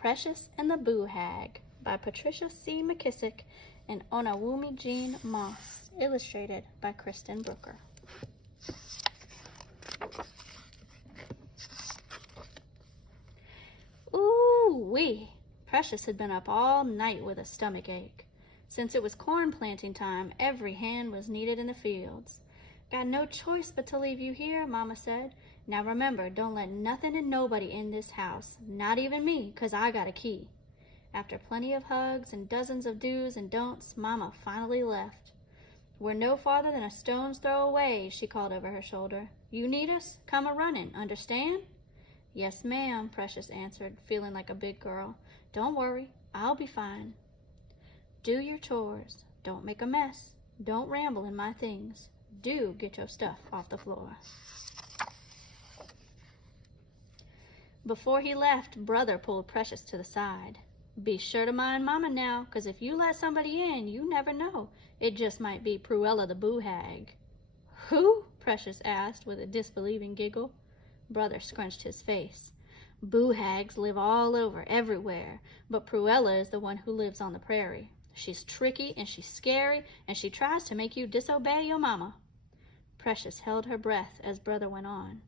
Precious and the Boo Hag by Patricia C. McKissack and Onawumi Jean Moss, illustrated by Kristen Brooker. Ooh-wee! Precious had been up all night with a stomach ache. Since it was corn planting time, every hand was needed in the fields. "Got no choice but to leave you here," Mama said. "Now remember, don't let nothing and nobody in this house, not even me, 'cause I got a key." After plenty of hugs and dozens of do's and don'ts, Mama finally left. "We're no farther than a stone's throw away," she called over her shoulder. "You need us? Come a-running, understand?" "Yes, ma'am," Precious answered, feeling like a big girl. "Don't worry, I'll be fine." "Do your chores. Don't make a mess. Don't ramble in my things. Do get your stuff off the floor." Before he left, Brother pulled Precious to the side. "Be sure to mind Mama now, 'cause if you let somebody in, you never know. It just might be Pruella the Boo Hag." "Who?" Precious asked with a disbelieving giggle. Brother scrunched his face. "Boo Hags live all over, everywhere, but Pruella is the one who lives on the prairie. She's tricky and she's scary, and she tries to make you disobey your mama." Precious held her breath as Brother went on.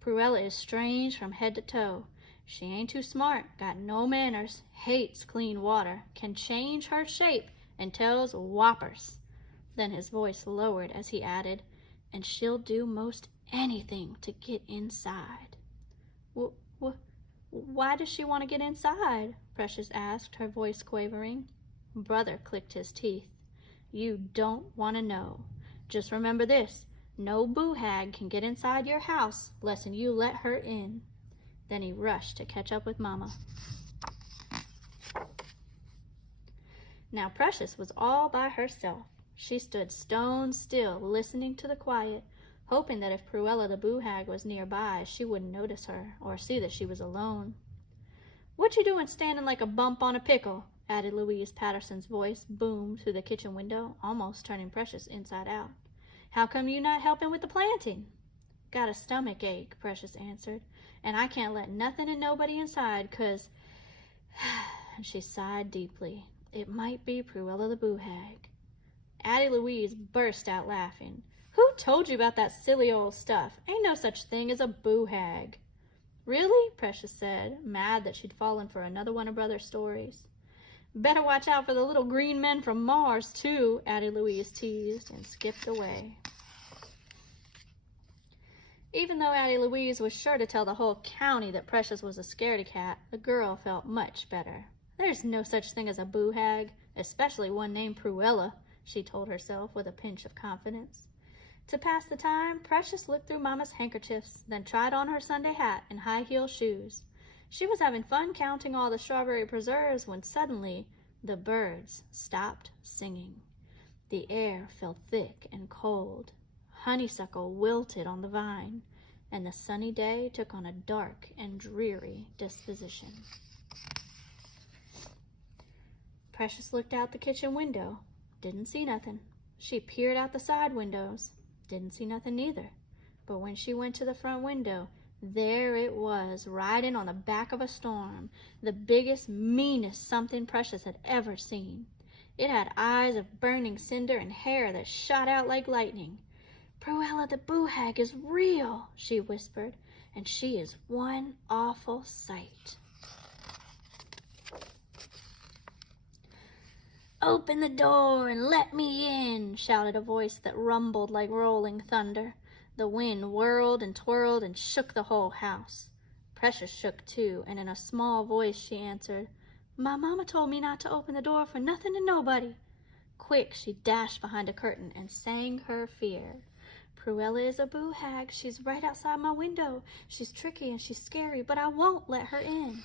"Pruella is strange from head to toe. She ain't too smart, got no manners, hates clean water, can change her shape, and tells whoppers." Then his voice lowered as he added, "And she'll do most anything to get inside." Why does she want to get inside?" Precious asked, her voice quavering. Brother clicked his teeth. "You don't want to know. Just remember this. No Boo Hag can get inside your house less'n you let her in." Then he rushed to catch up with Mama. Now Precious was all by herself. She stood stone still, listening to the quiet, hoping that if Pruella the Boo Hag was nearby, she wouldn't notice her or see that she was alone. "What you doing standing like a bump on a pickle?" added Louise Patterson's voice boomed through the kitchen window, almost turning Precious inside out. "How come you not helping with the planting?" "Got a stomach ache," Precious answered, "and I can't let nothing and nobody inside, 'cause," and she sighed deeply, "it might be Pruella the Boo Hag." Addie Louise burst out laughing. "Who told you about that silly old stuff? Ain't no such thing as a Boo Hag." "Really?" Precious said, mad that she'd fallen for another one of Brother's stories. "Better watch out for the little green men from Mars, too," Addie Louise teased and skipped away. Even though Addie Louise was sure to tell the whole county that Precious was a scaredy cat, the girl felt much better. "There's no such thing as a Boo Hag, especially one named Pruella," she told herself with a pinch of confidence. To pass the time, Precious looked through Mama's handkerchiefs, then tried on her Sunday hat and high-heel shoes. She was having fun counting all the strawberry preserves when suddenly the birds stopped singing. The air felt thick and cold. Honeysuckle wilted on the vine, and the sunny day took on a dark and dreary disposition. Precious looked out the kitchen window. Didn't see nothing. She peered out the side windows. Didn't see nothing either. But when she went to the front window, there it was, riding on the back of a storm, the biggest, meanest something Precious had ever seen. It had eyes of burning cinder and hair that shot out like lightning. "Pruella the Boo Hag is real," she whispered, "and she is one awful sight." "Open the door and let me in," shouted a voice that rumbled like rolling thunder. The wind whirled and twirled and shook the whole house. Precious shook too, and in a small voice she answered, "My mama told me not to open the door for nothing and nobody." Quick, she dashed behind a curtain and sang her fear. "Pruella is a Boo Hag. She's right outside my window. She's tricky and she's scary, but I won't let her in."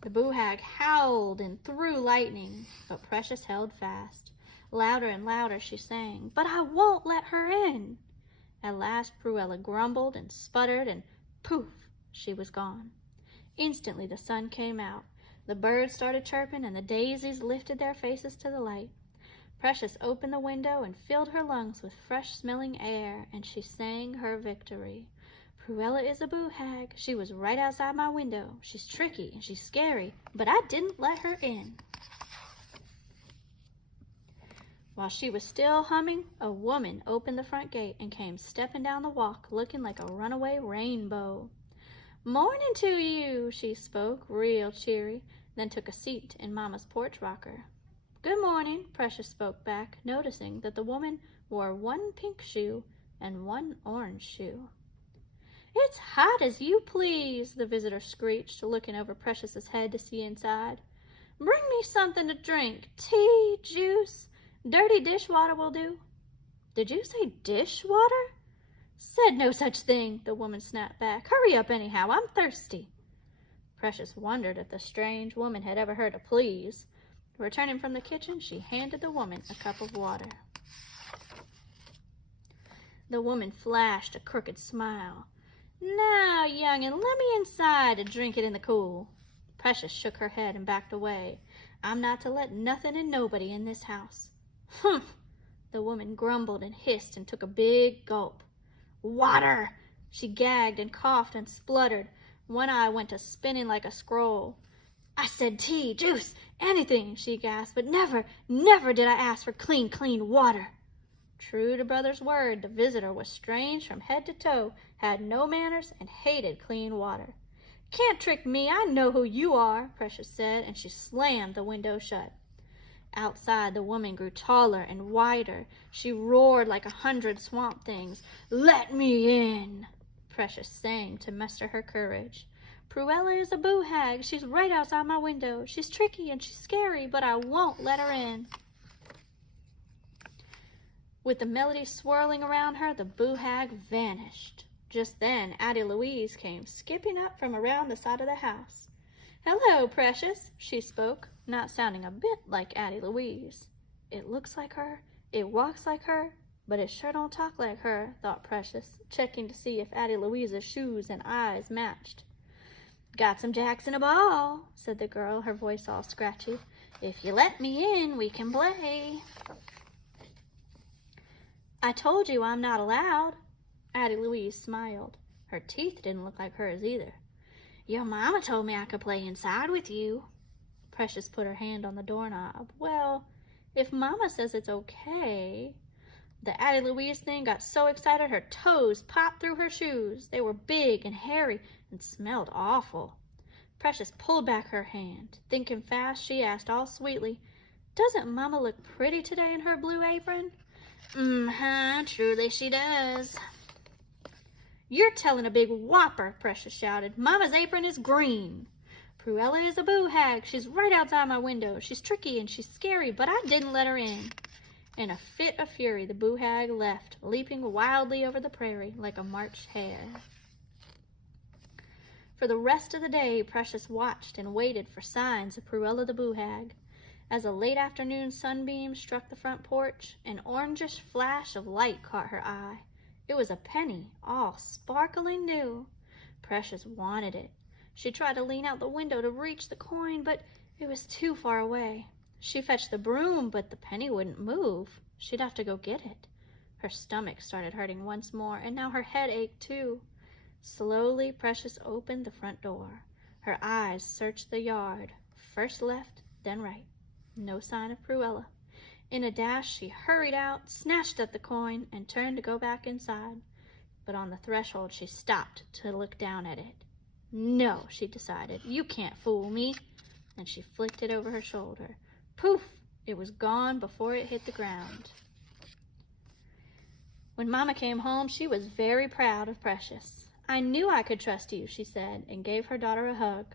The Boo Hag howled and threw lightning, but Precious held fast. Louder and louder she sang, "But I won't let her in." At last Pruella grumbled and sputtered, and poof, she was gone. Instantly the sun came out. The birds started chirping, and the daisies lifted their faces to the light. Precious opened the window and filled her lungs with fresh-smelling air, and she sang her victory. Cruella is a Boo Hag. She was right outside my window. She's tricky and she's scary, but I didn't let her in. While she was still humming, a woman opened the front gate and came stepping down the walk, looking like a runaway rainbow. "Morning to you," she spoke, real cheery, then took a seat in Mama's porch rocker. "Good morning," Precious spoke back, noticing that the woman wore one pink shoe and one orange shoe. "It's hot as you please," the visitor screeched, looking over Precious's head to see inside. "Bring me something to drink. Tea, juice. Dirty dishwater will do." "Did you say dishwater?" "Said no such thing," the woman snapped back. "Hurry up anyhow, I'm thirsty." Precious wondered if the strange woman had ever heard of please. Returning from the kitchen, she handed the woman a cup of water. The woman flashed a crooked smile. "Now, young'un, let me inside to drink it in the cool." Precious shook her head and backed away. "I'm not to let nothing and nobody in this house." "Humph!" The woman grumbled and hissed and took a big gulp. "Water!" She gagged and coughed and spluttered. One eye went to spinning like a scroll. "I said tea, juice, anything," she gasped, "but never did I ask for clean water." True to brother's word, the visitor was strange from head to toe, had no manners, and hated clean water. "Can't trick me, I know who you are," Precious said, and she slammed the window shut. Outside, the woman grew taller and wider. She roared like 100 swamp things. "Let me in," Precious sang to muster her courage. "Cruella is a Boo Hag. She's right outside my window. She's tricky and she's scary, but I won't let her in." With the melody swirling around her, the Boo Hag vanished. Just then, Addie Louise came skipping up from around the side of the house. "Hello, Precious," she spoke, not sounding a bit like Addie Louise. "It looks like her, it walks like her, but it sure don't talk like her," thought Precious, checking to see if Addie Louise's shoes and eyes matched. "Got some jacks and a ball," said the girl, her voice all scratchy. "If you let me in, we can play." "I told you I'm not allowed." Addie Louise smiled. Her teeth didn't look like hers either. "Your mama told me I could play inside with you." Precious put her hand on the doorknob. "Well, if Mama says it's okay." The Addie Louise thing got so excited her toes popped through her shoes. They were big and hairy and smelled awful. Precious pulled back her hand. Thinking fast, she asked all sweetly, "Doesn't Mama look pretty today in her blue apron?" Truly she does." "You're telling a big whopper," Precious shouted. "Mama's apron is green. Cruella is a Boo Hag. She's right outside my window. She's tricky and she's scary, but I didn't let her in." In a fit of fury, the Boo Hag left, leaping wildly over the prairie like a March hare. For the rest of the day, Precious watched and waited for signs of Cruella the Boo Hag. As a late afternoon sunbeam struck the front porch, an orangish flash of light caught her eye. It was a penny, all sparkling new. Precious wanted it. She tried to lean out the window to reach the coin, but it was too far away. She fetched the broom, but the penny wouldn't move. She'd have to go get it. Her stomach started hurting once more, and now her head ached too. Slowly, Precious opened the front door. Her eyes searched the yard, first left, then right. No sign of Cruella. In a dash, she hurried out, snatched at the coin, and turned to go back inside. But on the threshold, she stopped to look down at it. "No," she decided, "you can't fool me." And she flicked it over her shoulder. Poof! It was gone before it hit the ground. When Mama came home, she was very proud of Precious. "I knew I could trust you," she said, and gave her daughter a hug.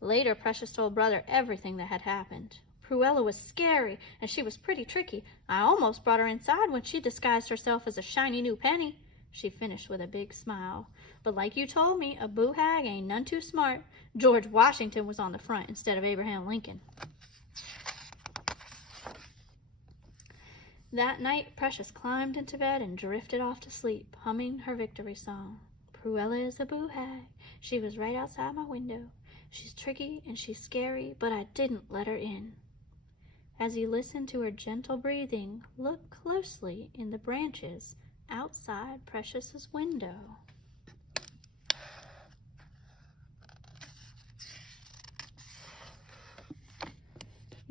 Later, Precious told Brother everything that had happened. "Cruella was scary, and she was pretty tricky. I almost brought her inside when she disguised herself as a shiny new penny," she finished with a big smile. "But like you told me, a Boo Hag ain't none too smart. George Washington was on the front instead of Abraham Lincoln." That night, Precious climbed into bed and drifted off to sleep, humming her victory song. "Cruella is a Boo Hag. She was right outside my window. She's tricky and she's scary, but I didn't let her in." As you listen to her gentle breathing, look closely in the branches outside Precious's window.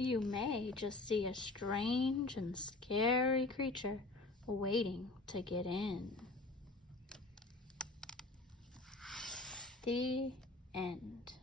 You may just see a strange and scary creature waiting to get in. The end.